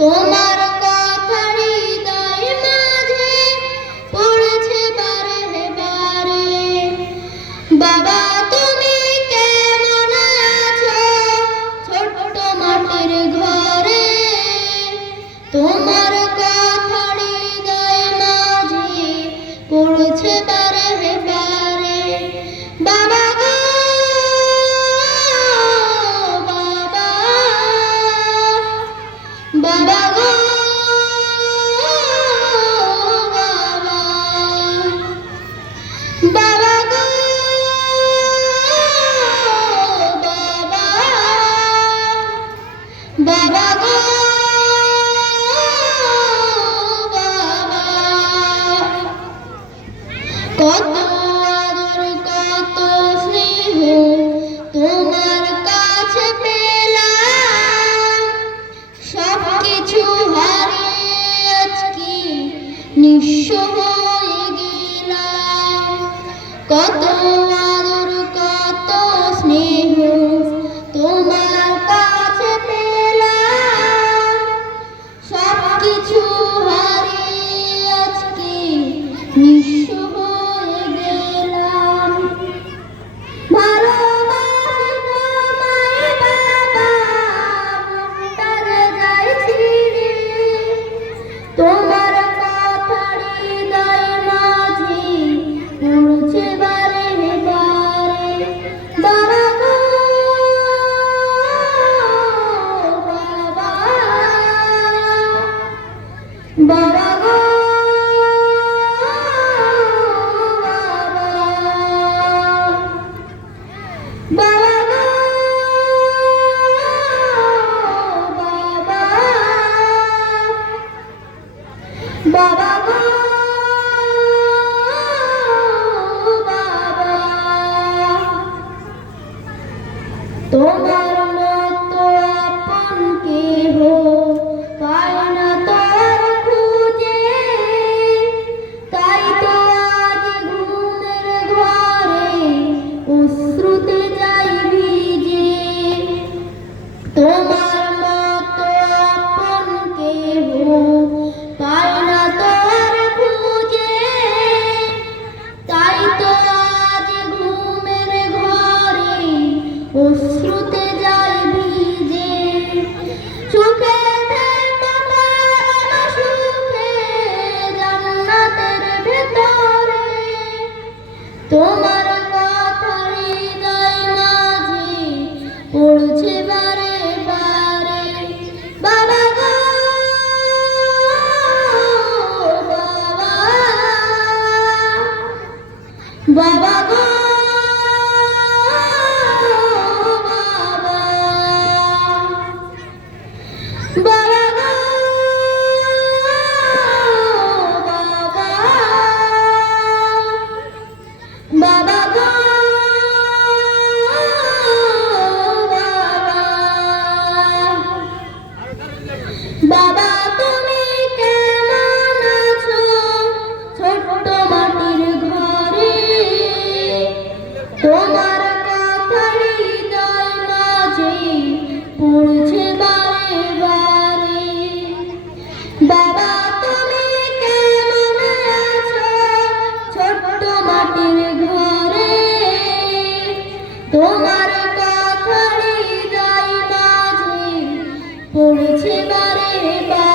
তোমার কথা হৃদয় মাঝে পড়েছে বারে বারে। বাবা তুমি কেমন আছো ছোট্ট মাটির ঘরে? তোমার কথা হৃদয় মাঝে পড়েছে বারে বারে। বাবা গো বাবা, বাবা গো বাবা, বাবা গো বাবা, বাবা গো বাবা। কত আদর কত স্নেহ তোমার কাছে পেলাম, সব কিছু হারিয়ে আজকে নিঃস্ব হয়ে গেলাম। কত আদর কত স্নেহ তোমার কাছে পেলাম, সব কিছু হারিয়ে আজকে নিঃস্ব হয়ে গেলাম। ভালোবাসি তোমায় বাবা, মনটারে যায় ছিঁড়ে। তোমার কথা হৃদয় মাঝে পড়ছে বারে বারে। বাবা গো বাবা, বাবা গো বাবা, বাবা গো বাবা, বাবা গো বাবা। তোমার মতো আপন কেহ পায় না তোর খুঁজে, তাই তো আজ ঘুমের ঘরে অশ্রুতে যাই ভিজে। তোমার মতো আপন কেহ পায় না তোর খুঁজে, তাই তো আজ ঘুমের ঘরে অশ্রুতে যাই ভিজে। সুখে থেকো পরম সুখে জান্নাতের ভেতরে। তোমার কথা হৃদয় মাঝে পড়ছে বারে বারে। বাবা গো বাবা, বাবা গো বাবা, বাবা গো বাবা, বাবা গো বাবা। বাবা তুমি কেমন আছো ছোট্ট মাটির ঘরে? তোমার কথা হৃদয় মাঝে পড়ছে বারে বারে। বাবা তুমি কেমন আছো ছোট্ট মাটির ঘরে? তোমার কথা হৃদয় মাঝে পড়ছে বারে বারে।